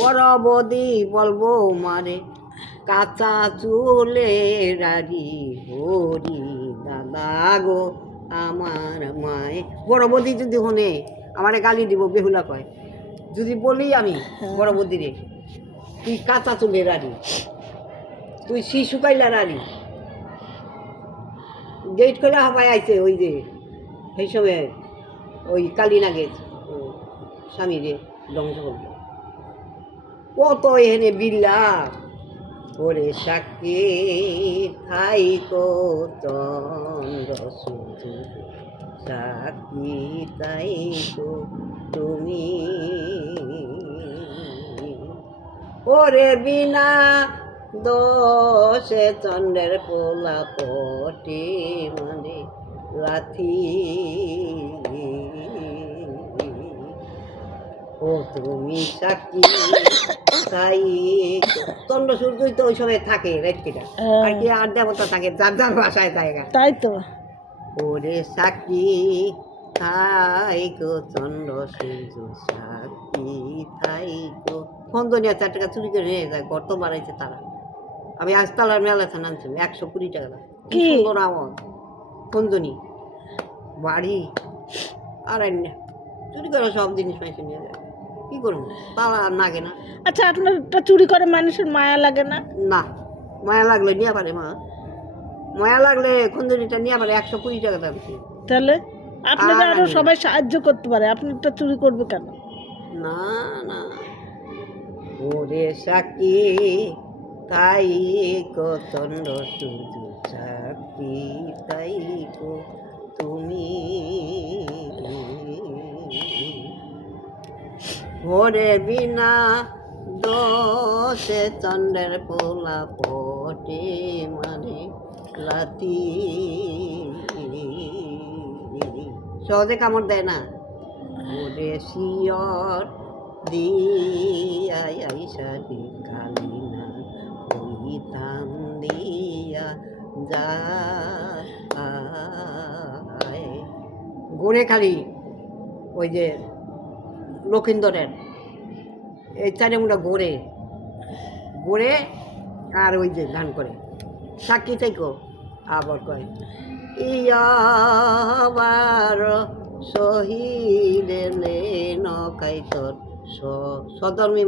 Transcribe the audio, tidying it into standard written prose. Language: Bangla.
বড় বৌদি বলবো মারে কাঁচা চুলে রারি হরি দাদা গো আমার মায়ে। বড় বৌদি যদি হনে আমারে গালি দিব, বেহুলা কয়। যদি বলি আমি বড় বৌদি রে, তুই কাঁচা চুলে রারি, তুই শিশু কাইলা রারি, গেট খোলা হবাই আইছে ওই যে সেই সময় ওই কালীনাগের স্বামী রে ধ্বংস করল। কত এখানে বিল্লা ওরে সাক্ষী থাইকো চন্দ্র সূর্য সাক্ষী তাইকো তুমি, ওরে বিনা দোষে চন্দ্রের পোলা পটি মানে লাথি, ও তুমি সাক্ষী তাই। চন্দ্র সূর্যই তো ওই সময় থাকে রাত্রিটা, আর কি আর দেবতা থাকে যার যার বাসায় জায়গা, তাই তো। ওরে সাক্ষী তাই গো চন্দ্র সূর্য সাক্ষী তাই গো। খন্দনিয়া 4 টাকা চুরি করে নিয়ে যায়, গর্ত বাড়াইছে তারা। আমি আজতালার মেলাতে নামছিলাম, 120 টাকা। কি সুন্দর আওয়াজ, খন্দনি বাড়ি আর চুরি করে সব জিনিস পাইছে নিয়ে যায়। কি করবো, তালা লাগে না। আচ্ছা, আপনারটা চুরি করে মানুষের মায়া লাগে না? না, মায়া লাগলে নিয়ে পারে মা, মায়া লাগলে খন্দনিটা নিয়ে পারে। 120 টাকা দাম। তাহলে আপনারা আরো সবাই সাহায্য করতে পারে, আপনারটা চুরি করবে কেন? না না, ওরে সাক্ষী তাই গো চন্দ্র সূর্য সাক্ষী তাই গো তুমি, ওরে বিনা দোষে চন্দ্রের পোলা পটে মানে লাতি। সহজে কামড় দেয় না। ওরে শিয়র দিয়া আইসারি কালি না ওই থাম দিয়া যা গোড়ে খালি ওই যে লক্ষিন্দরের এই 4 মুঠা গোড়ে গোড়ে আর ওই যে ধান করে সাক্ষী থেকো। আবার কয় ইয়াবার শহীদ নকাই তোর সধর্মী